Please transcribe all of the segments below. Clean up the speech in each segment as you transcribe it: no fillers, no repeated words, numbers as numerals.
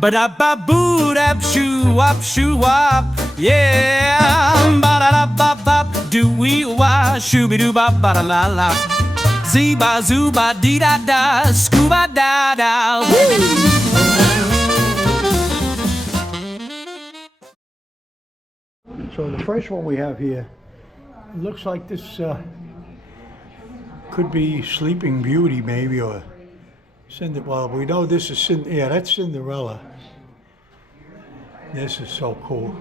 Ba-da-ba-boo-dap-shoo-wop-shoo-wop. Yeah. Ba-da-da-ba-bop-doo-wee-wah. Shoo-be-doo-bop-ba-da-la-la. Zee-ba-zoo-ba-dee-da-da. Scuba-da-da. So the first one we have here, looks like this could be Sleeping Beauty maybe, or Cinderella. We know this is that's Cinderella. This is so cool.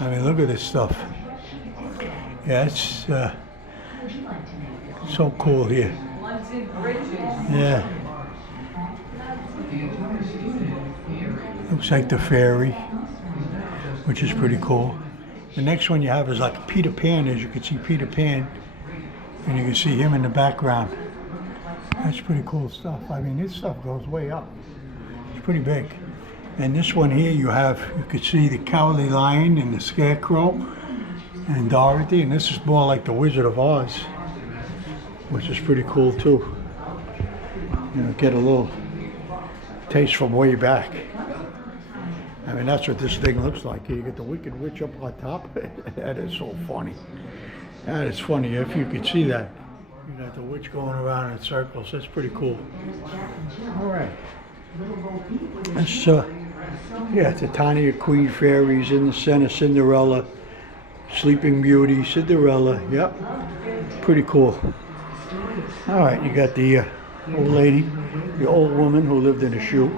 I mean, look at this stuff. Yeah, it's so cool here. Yeah. Looks like the fairy, which is pretty cool. The next one you have is like Peter Pan. As you can see Peter Pan, and you can see him in the background. That's pretty cool stuff. I mean, this stuff goes way up. It's pretty big. And this one here, you could see the Cowardly Lion and the Scarecrow and Dorothy, and this is more like the Wizard of Oz, which is pretty cool too. You know, get a little taste from way back. I mean, that's what this thing looks like. You get the Wicked Witch up on top. That is so funny. That is funny. If you could see that. You got the witch going around in circles. That's pretty cool. All right. That's, yeah, it's a tiny Queen Fairies in the center. Cinderella, Sleeping Beauty, Cinderella. Yep. Pretty cool. All right. You got the old lady, the old woman who lived in a shoe.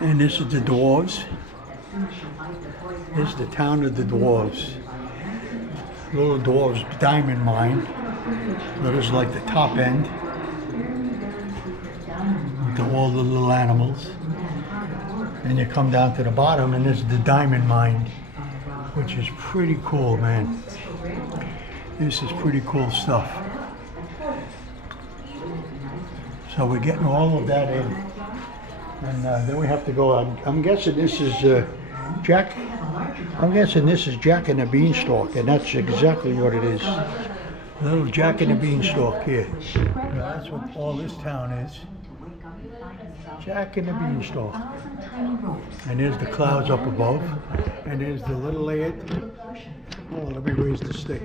And this is the dwarves. This is the town of the dwarves. Little dwarves diamond mine. So this is like the top end. With all the little animals. And you come down to the bottom and this is the diamond mine. Which is pretty cool, man. This is pretty cool stuff. So we're getting all of that in. And then we have to go, I'm guessing this is Jack and the Beanstalk, and that's exactly what it is. Little Jack and the Beanstalk here. That's what all this town is. Jack and the Beanstalk. And there's the clouds up above. And there's the little lad. Oh, let me raise the stick.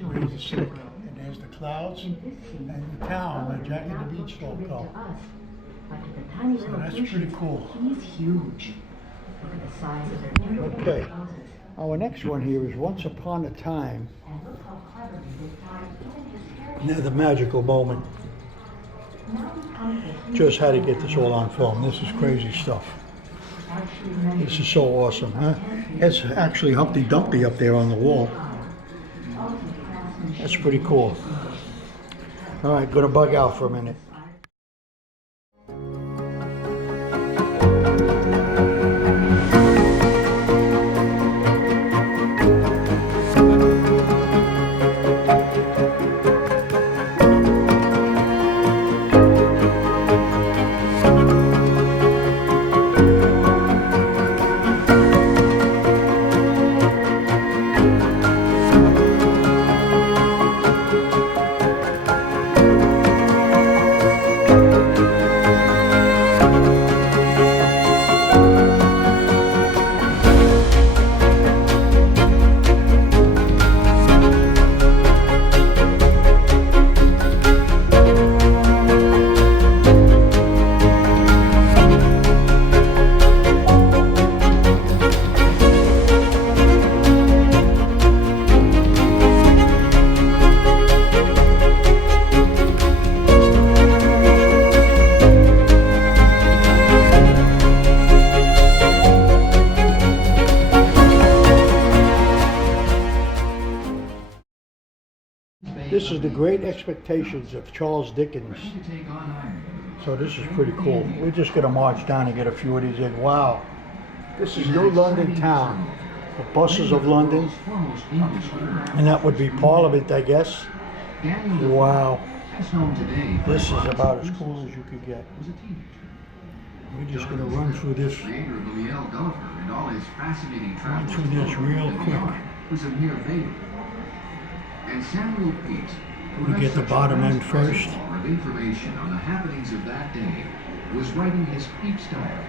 Raise the stick. And there's the clouds and the town where Jack and the Beanstalk go. So that's pretty cool. He's huge. Look at the size of it. Okay. Our next one here is Once Upon a Time. Now the magical moment. Just had to get this all on film. This is crazy stuff. This is so awesome, huh? It's actually Humpty Dumpty up there on the wall. That's pretty cool. All right, gonna bug out for a minute. This is The Great Expectations of Charles Dickens. So this is pretty cool. We're just going to march down and get a few of these in. Wow. This is New London town. The buses of London. And that would be Parliament, I guess. Wow. This is about as cool as you could get. We're just going to run through this. Run through this real quick. and Samuel Pete, who We get the bottom end first. of information on the happenings of that day, was writing his Pepys diary.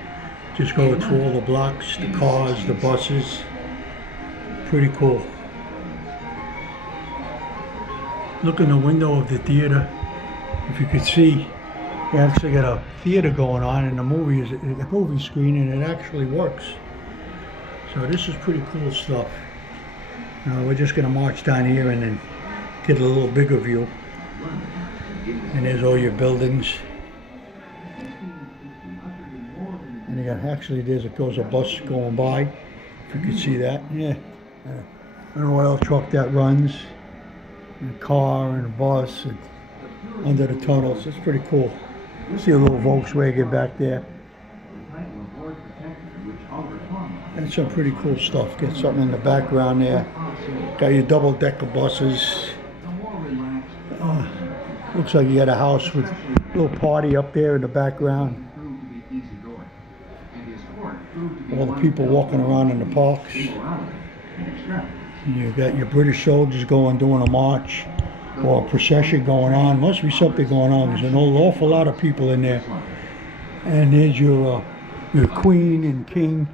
Just go through all the blocks, the cars, the buses. Pretty cool. Look in the window of the theater. If you could see, they actually got a theater going on, and the movie is a movie screen, and it actually works. So this is pretty cool stuff. Now we're just gonna march down here and then get a little bigger view. And there's all your buildings. And you got there's a bus going by. If you can see that, yeah. An oil truck that runs, and a car and a bus and under the tunnels. It's pretty cool. See a little Volkswagen back there. That's some pretty cool stuff. Get something in the background there. Got your double-decker buses. Looks like you got a house with a little party up there in the background. All the people walking around in the parks. You got your British soldiers doing a march or a procession going on. Must be something going on. There's an awful lot of people in there. And there's your queen and king.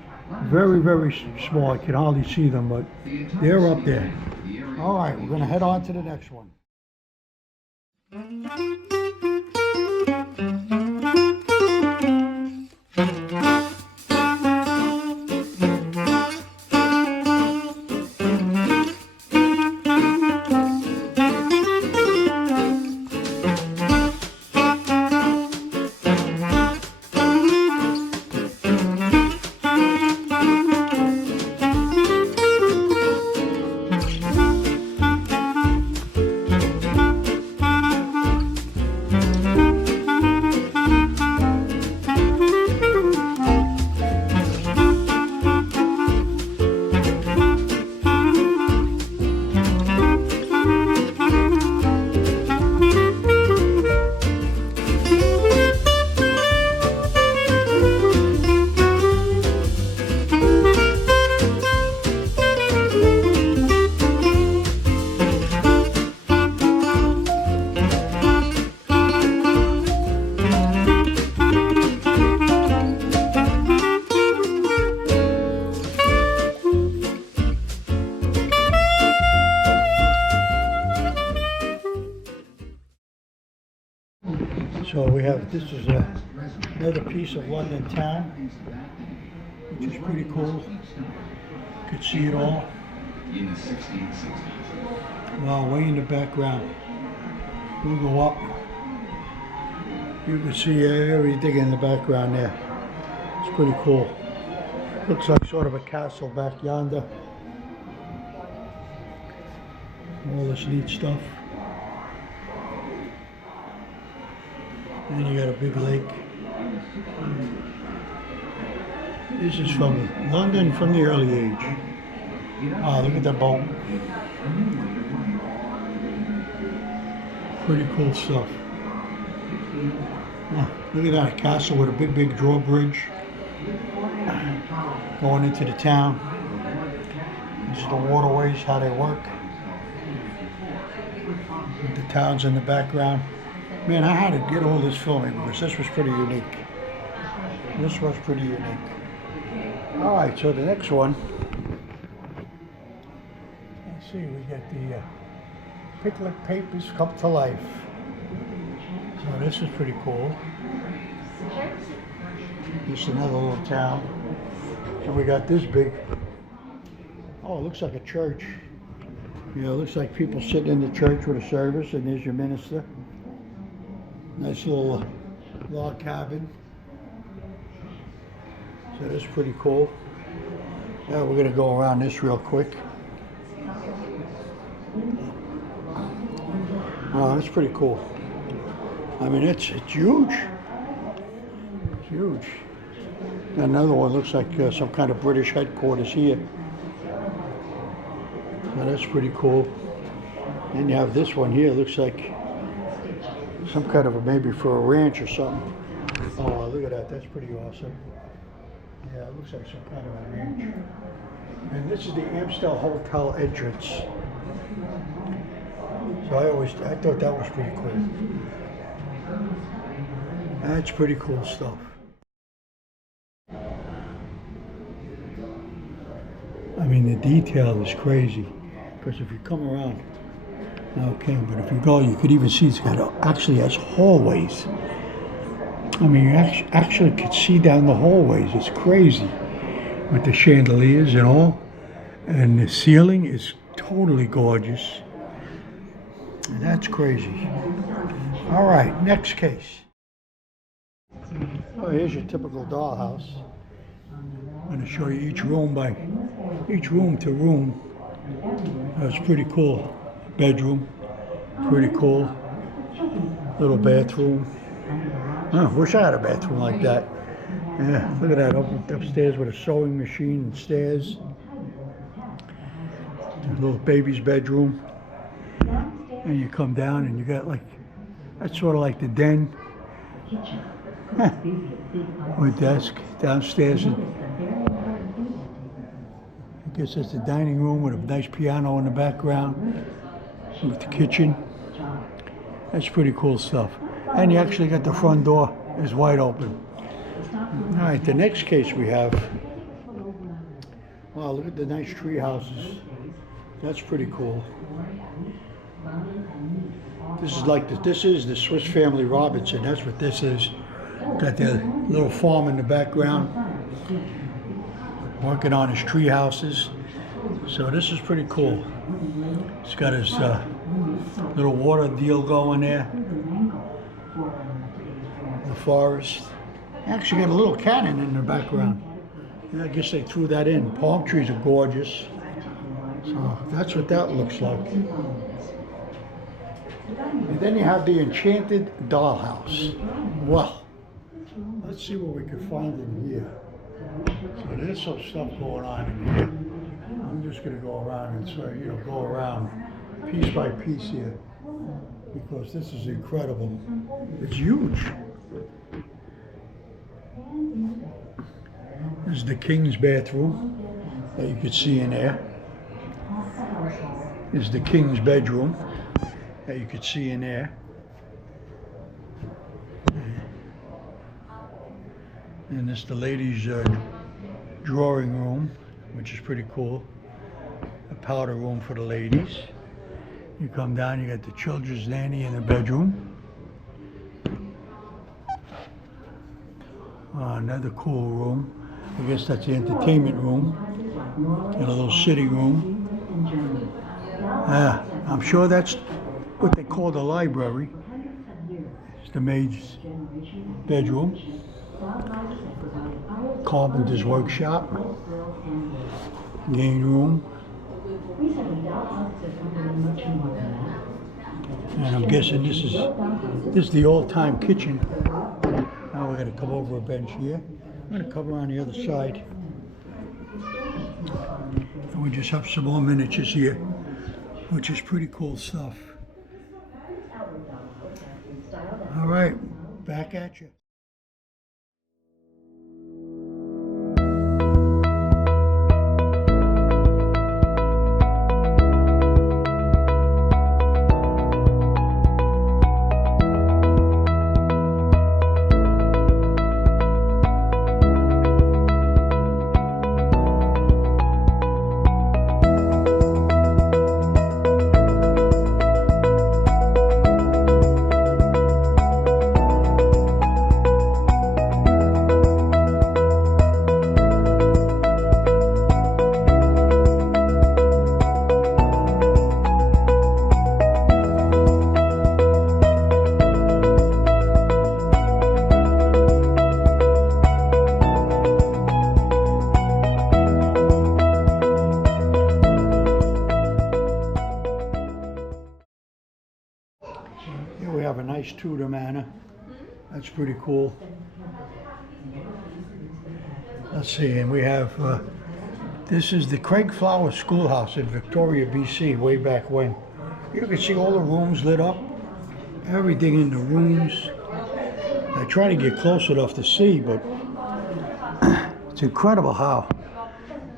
Very, very small. I can hardly see them, but they're up there. All right, we're going to head on to the next one. So we have, this is another piece of London town, which is pretty cool. You can see it all. Wow, way in the background. We'll go up. You can see everything in the background there. It's pretty cool. Looks like sort of a castle back yonder. All this neat stuff. And you got a big lake. This is from London from the early age. Ah, look at that boat. Pretty cool stuff. Ah, look at that, a castle with a big, big drawbridge going into the town. These are the waterways, how they work. With the towns in the background. Man, I had to get all this filming because this was pretty unique. This was pretty unique. All right, so the next one. Let's see, we got the Picklet Papers come to life. So this is pretty cool. This is another little town. And we got this big. Oh, it looks like a church. You know, it looks like people sitting in the church with a service, and there's your minister. Nice little log cabin. So that's pretty cool. Yeah, we're gonna go around this real quick. Oh, that's pretty cool. I mean, it's huge. It's huge. Another one looks like some kind of British headquarters here. So that's pretty cool. And you have this one here. Looks like some kind of maybe for a ranch or something. Oh, look at that. That's pretty awesome. Yeah, it looks like some kind of a ranch. And this is the Amstel Hotel entrance. So I thought that was pretty cool. That's pretty cool stuff. I mean, the detail is crazy. Because if you come around, okay, but if you go, you could even see it's got actually has hallways. I mean, you actually could see down the hallways. It's crazy with the chandeliers and all. And the ceiling is totally gorgeous. And that's crazy. All right, next case. Oh, here's your typical dollhouse. I'm going to show you each room to room. That's pretty cool. Bedroom, pretty cool. Little bathroom. I wish I had a bathroom like that. Yeah, look at that, upstairs with a sewing machine and stairs. Little baby's bedroom. And you come down and you got like, that's sort of like the den. With desk downstairs. I guess that's the dining room with a nice piano in the background. With the kitchen. That's pretty cool stuff. And you actually got the front door is wide open. All right, the next case we have. Wow, look at the nice tree houses. That's pretty cool. This is the Swiss Family Robinson. That's what this is. Got their little farm in the background. Working on his tree houses. So this is pretty cool. He's got his little water deal going there. The forest. Actually got a little cannon in the background. Yeah, I guess they threw that in. Palm trees are gorgeous. So that's what that looks like. And then you have the enchanted dollhouse. Well, let's see what we can find in here. So there's some stuff going on in here. I'm just going to go around and sort of, go around piece by piece here because this is incredible. It's huge. This is the king's bathroom that you could see in there. This is the king's bedroom that you could see in there. And this is the ladies' drawing room, which is pretty cool. A powder room for the ladies. You come down, you got the children's nanny in the bedroom. Another cool room. I guess that's the entertainment room. Got a little sitting room. I'm sure that's what they call the library. It's the maid's bedroom. Carpenter's workshop. Game room. And I'm guessing this is the all-time kitchen. Now we're going to come over a bench here. I'm going to come around the other side. And we just have some more miniatures here, which is pretty cool stuff. All right, back at you. Here we have a nice Tudor manor. That's pretty cool. Let's see, and we have, this is the Craig Flower Schoolhouse in Victoria, BC, way back when. You can see all the rooms lit up, everything in the rooms. I try to get close enough to see, but it's incredible how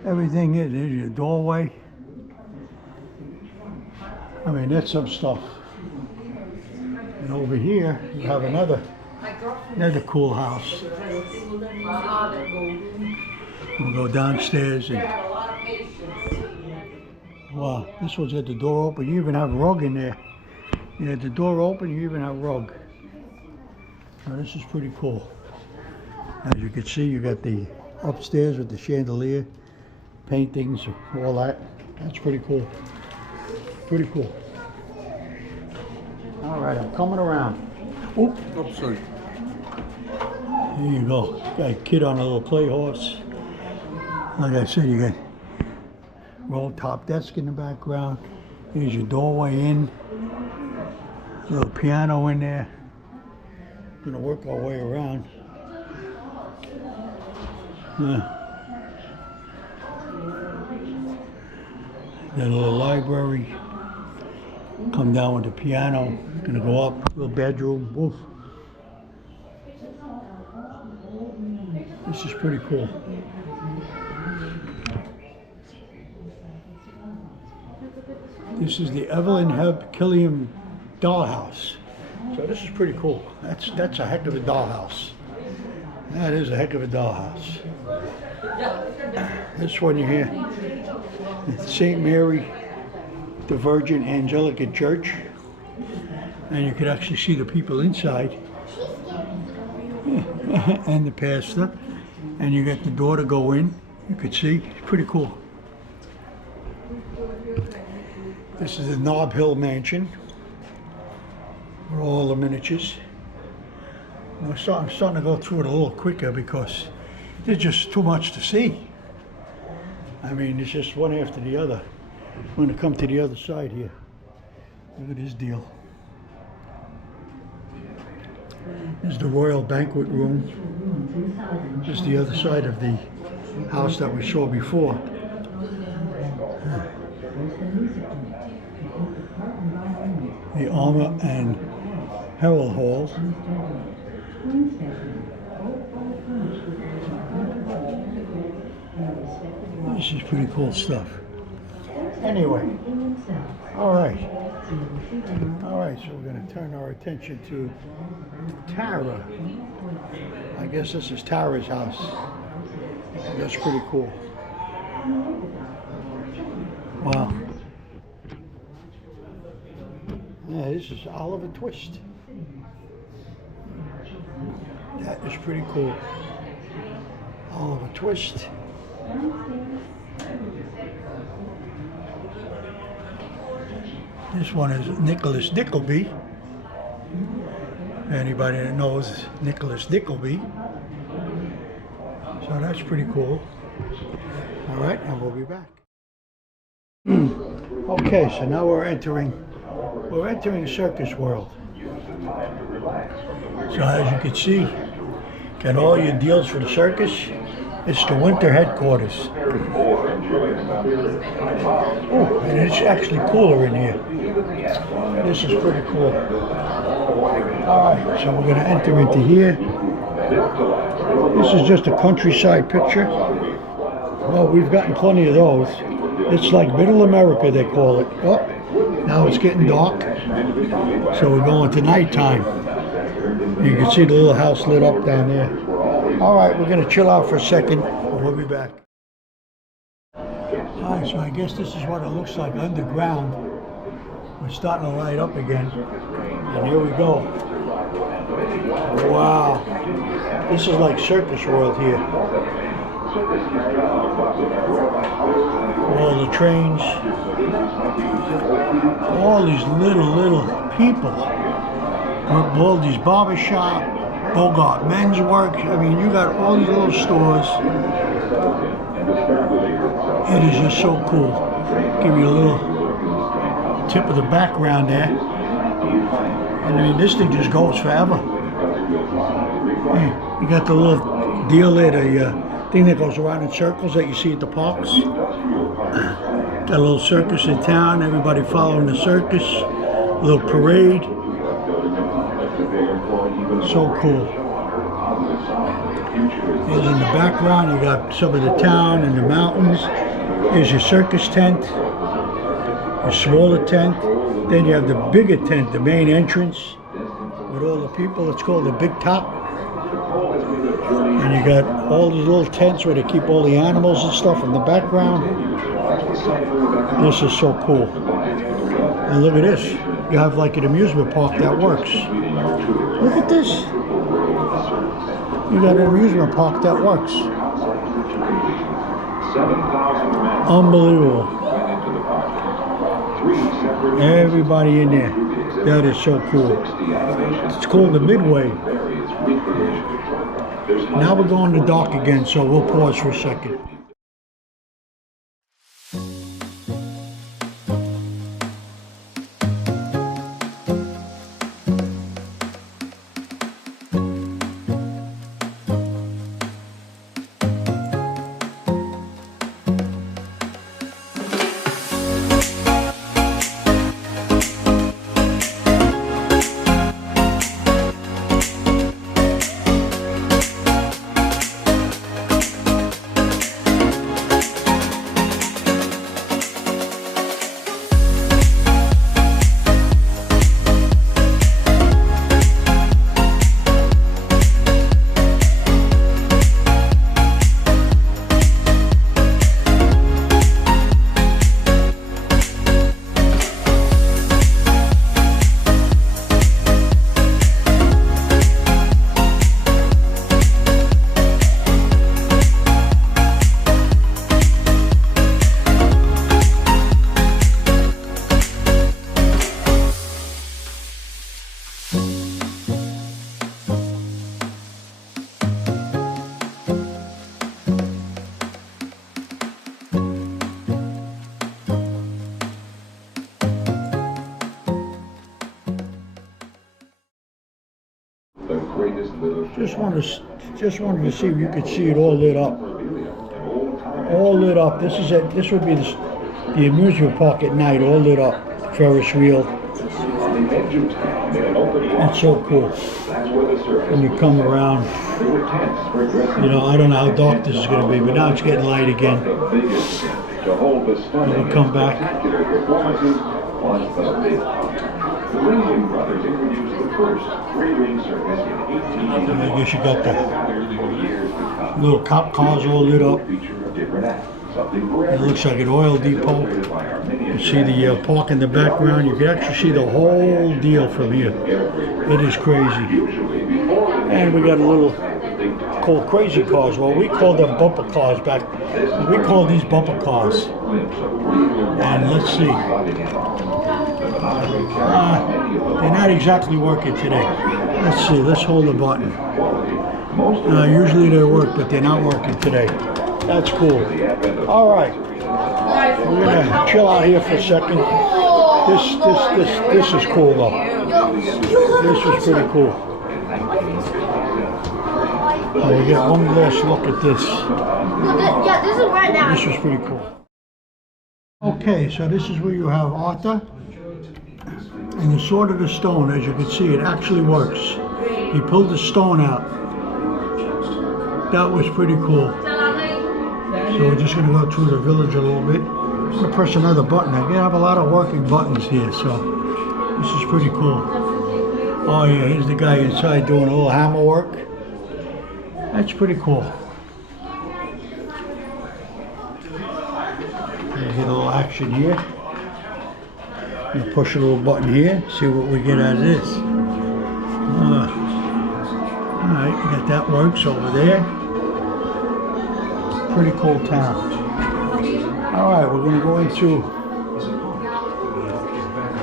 everything is. There's your doorway. I mean, that's some stuff And over here, you have another cool house. We'll go downstairs and wow, this one's got the door open. You even have a rug in there. You have the door open, you even have a rug. Now this is pretty cool. As you can see, you got the upstairs with the chandelier, paintings, all that. That's pretty cool. Pretty cool. All right, I'm coming around. Oop. Oh, sorry. There you go. Got a kid on a little play horse. Like I said, you got roll top desk in the background. Here's your doorway in. A little piano in there. Gonna work our way around. Got a little library. Come down with the piano. Gonna go up. Little bedroom. Woof. This is pretty cool. This is the Evelyn Hebb Killiam dollhouse. So this is pretty cool. That's a heck of a dollhouse. That is a heck of a dollhouse. This one you hear, St. Mary the Virgin Angelica Church, and you can actually see the people inside and the pastor, and you got the door to go in. You could see, it's pretty cool. This is the Nob Hill Mansion. All the miniatures. I'm starting to go through it a little quicker because there's just too much to see. I mean, it's just one after the other. I'm going to come to the other side here. Look at this deal. This is the Royal Banquet Room. This is the other side of the house that we saw before. The Armor and Herald Hall. This is pretty cool stuff. Anyway, all right, so we're going to turn our attention to Tara. I guess this is Tara's house. That's pretty cool. Wow. Yeah, this is Oliver Twist. That is pretty cool. Oliver Twist. This one is Nicholas Nickleby. Anybody that knows Nicholas Nickleby. So that's pretty cool. All right, and we'll be back. Okay, so now we're entering Circus World. So as you can see, got all your deals for the circus. It's the winter headquarters. Oh, and it's actually cooler in here. This is pretty cool. Alright, so we're going to enter into here. This is just a countryside picture. Well, we've gotten plenty of those. It's like Middle America, they call it. Oh, now it's getting dark. So we're going to nighttime. You can see the little house lit up down there. All right, we're going to chill out for a second. We'll be back. All right, so I guess this is what it looks like underground. We're starting to light up again. And here we go. Wow. This is like Circus World here. All the trains. All these little people. Baldy's Barbershop, Bogart Men's Work. I mean, you got all these little stores. It is just so cool. Give you a little tip of the background there. And I mean, this thing just goes forever. Hey, you got the little deal there, the thing that goes around in circles that you see at the parks. Got a little circus in town, everybody following the circus. A little parade. So cool. Here's in the background, you got some of the town and the mountains. Here's your circus tent, your smaller tent. Then you have the bigger tent, the main entrance. with all the people. It's called the Big Top. And you got all these little tents where they keep all the animals and stuff in the background. This is so cool. And look at this. You have like an amusement park that works. Look at this. You got an amusement park that works. Unbelievable. Everybody in there. That is so cool. It's called the Midway. Now we're going to dark again, so we'll pause for a second. Just wanted to see if you could see it all lit up. All lit up. This is it. This would be the amusement park at night, all lit up. Ferris wheel. It's so cool. When you come around, you know, I don't know how dark this is going to be, but now it's getting light again. And we come back. The Ringling Brothers introduced the first three-ring circus in 1880. I guess you got the little cop cars all lit up. It looks like an oil depot. You see the park in the background. You can actually see the whole deal from here. It is crazy. And we got a little called crazy cars. Well, we called them bumper cars back. We call these bumper cars. And let's see. They're not exactly working today. Let's see, let's hold the button. Usually they work, but they're not working today. That's cool. All right, we're gonna chill out here for a second. This is cool though. This is pretty cool. We get one last look at this. Yeah, this is right now. This is pretty cool. Okay, so this is where you have Arthur. And the sword of the stone, as you can see, it actually works. He pulled the stone out. That was pretty cool. So we're just going to go through the village a little bit. I'm going to press another button. I have a lot of working buttons here, so this is pretty cool. Oh yeah, here's the guy inside doing a little hammer work. That's pretty cool. You get a little action here. You push a little button here, see what we get out of this. Alright, we got that works over there. Pretty cool town. Alright, we're going to go into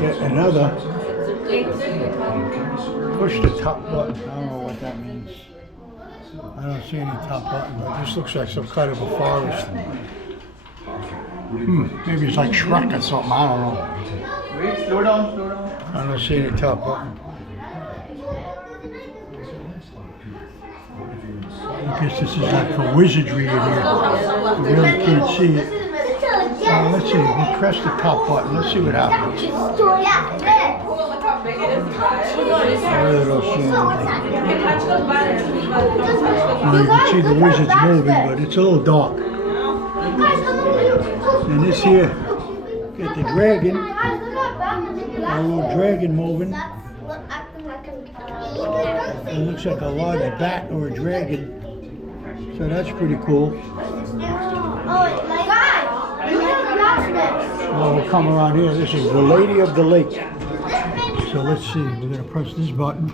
yet another. Push the top button. I don't know what that means. I don't see any top button, but this looks like some kind of a forest. Maybe it's like Shrek or something, I don't know. Wait, slow down, slow down. I don't see any top button. I guess this is like for wizardry in here. You really can't see it. Let's see, we press the top button. Let's see what happens. I really don't see anything. You can see the wizards moving, but it's a little dark. And this here, get the dragon. A little dragon moving. It looks like a large bat or a dragon. So that's pretty cool. Well, we'll come around here. This is the Lady of the Lake. So let's see. We're gonna press this button,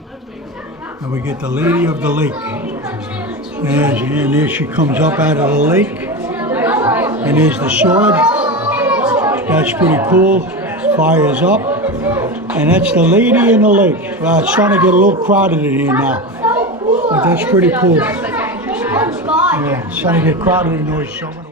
and we get the Lady of the Lake. And there she comes up out of the lake. And there's the sword. That's pretty cool. Fires up. And that's the Lady in the Lake. Well, it's starting to get a little crowded in here now. But that's pretty cool. Yeah, it's starting to get crowded in here.